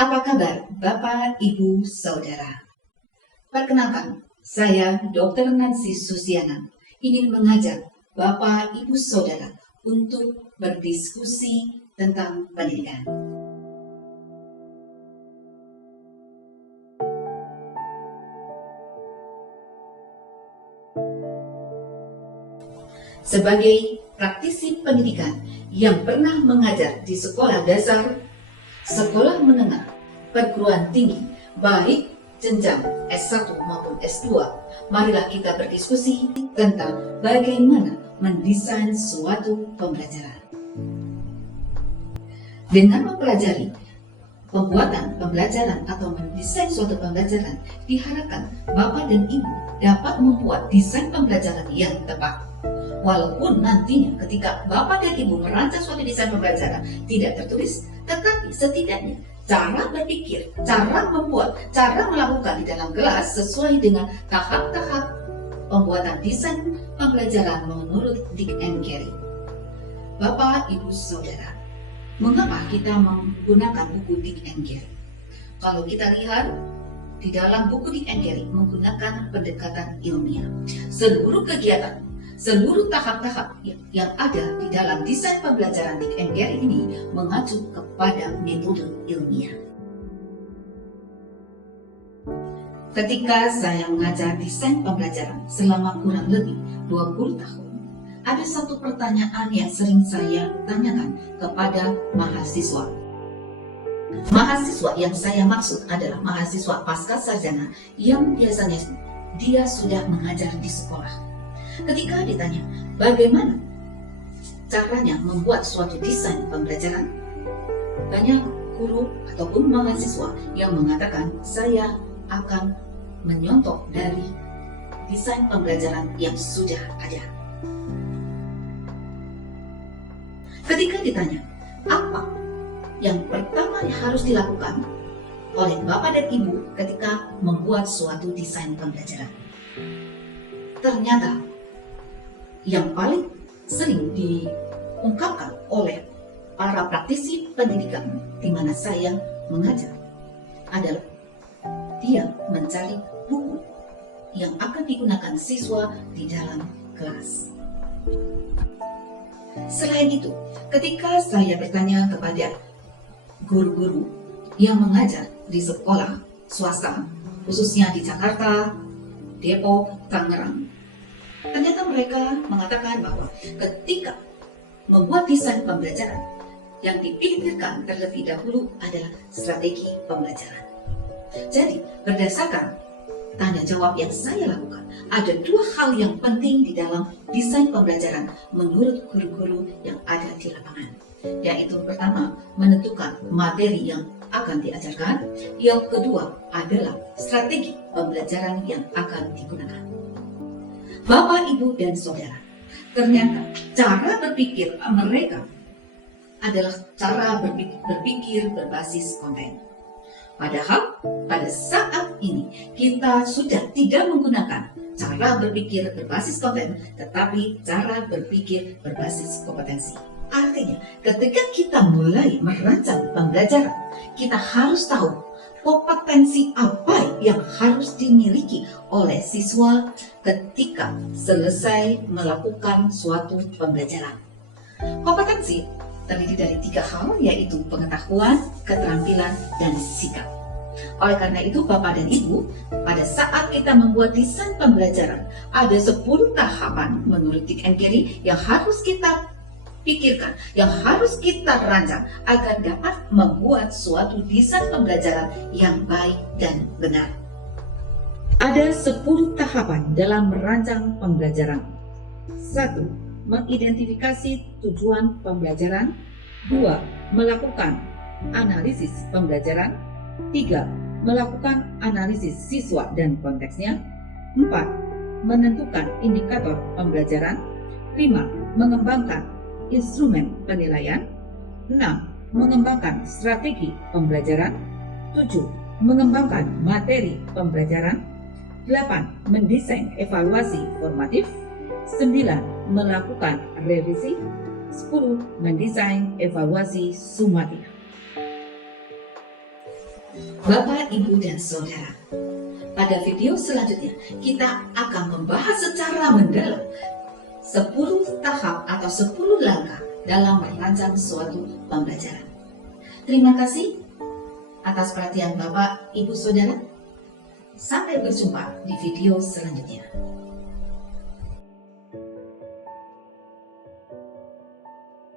Apa kabar Bapak, Ibu, Saudara? Perkenalkan, saya Dr. Nancy Susiana ingin mengajak Bapak, Ibu, Saudara untuk berdiskusi tentang pendidikan. Sebagai praktisi pendidikan yang pernah mengajar di sekolah dasar, sekolah menengah, perguruan tinggi, baik jenjang S1 maupun S2, marilah kita berdiskusi tentang bagaimana mendesain suatu pembelajaran. Dengan mempelajari pembuatan pembelajaran atau mendesain suatu pembelajaran, diharapkan Bapak dan Ibu dapat membuat desain pembelajaran yang tepat. Walaupun nantinya ketika Bapak dan Ibu merancang suatu desain pembelajaran tidak tertulis, tetapi setidaknya cara berpikir, cara membuat, cara melakukan di dalam kelas sesuai dengan tahap-tahap pembuatan desain pembelajaran menurut Dick and Carey. Bapak, Ibu, Saudara, mengapa kita menggunakan buku Dick and Carey? Kalau kita lihat di dalam buku Dick and Carey menggunakan pendekatan ilmiah, seluruh kegiatan, seluruh tahap-tahap yang ada di dalam desain pembelajaran Dick and Carey ini mengacu kepada metode ilmiah. Ketika saya mengajar desain pembelajaran selama kurang lebih 20 tahun, ada satu pertanyaan yang sering saya tanyakan kepada mahasiswa. Mahasiswa yang saya maksud adalah mahasiswa pasca sarjana yang biasanya dia sudah mengajar di sekolah. Ketika ditanya bagaimana caranya membuat suatu desain pembelajaran, banyak guru ataupun mahasiswa yang mengatakan saya akan menyontoh dari desain pembelajaran yang sudah ada. Ketika ditanya apa yang pertama harus dilakukan oleh Bapak dan Ibu ketika membuat suatu desain pembelajaran, ternyata yang paling sering diungkapkan oleh para praktisi pendidikan di mana saya mengajar adalah dia mencari buku yang akan digunakan siswa di dalam kelas. Selain itu, ketika saya bertanya kepada guru-guru yang mengajar di sekolah swasta, khususnya di Jakarta, Depok, Tangerang, ternyata mereka mengatakan bahwa ketika membuat desain pembelajaran, yang dipikirkan terlebih dahulu adalah strategi pembelajaran. Jadi, berdasarkan tanya jawab yang saya lakukan, ada dua hal yang penting di dalam desain pembelajaran menurut guru-guru yang ada di lapangan. Yaitu pertama, menentukan materi yang akan diajarkan. Yang kedua adalah strategi pembelajaran yang akan digunakan. Bapak, Ibu, dan Saudara, ternyata cara berpikir mereka adalah cara berpikir berbasis konten. Padahal pada saat ini kita sudah tidak menggunakan cara berpikir berbasis konten, tetapi cara berpikir berbasis kompetensi. Artinya, ketika kita mulai merancang pembelajaran, kita harus tahu kompetensi apa yang harus dimiliki oleh siswa ketika selesai melakukan suatu pembelajaran. Kompetensi terdiri dari 3 hal, yaitu pengetahuan, keterampilan, dan sikap. Oleh karena itu, Bapak dan Ibu, pada saat kita membuat desain pembelajaran, ada 10 tahapan menurut Dick and Carey yang harus kita pikirkan, yang harus kita rancang agar dapat membuat suatu desain pembelajaran yang baik dan benar. Ada 10 tahapan dalam merancang pembelajaran. 1. Mengidentifikasi tujuan pembelajaran. 2. Melakukan analisis pembelajaran. 3. Melakukan analisis siswa dan konteksnya. 4. Menentukan indikator pembelajaran. 5. Mengembangkan instrumen penilaian. 6. Mengembangkan strategi pembelajaran. 7. Mengembangkan materi pembelajaran. 8. Mendesain evaluasi formatif. 9. Melakukan revisi. 10. Mendesain evaluasi sumatif. Bapak, Ibu, dan Saudara, pada video selanjutnya kita akan membahas secara mendalam 10 tahap atau 10 langkah dalam merancang suatu pembelajaran. Terima kasih atas perhatian Bapak, Ibu, Saudara. Sampai berjumpa di video selanjutnya.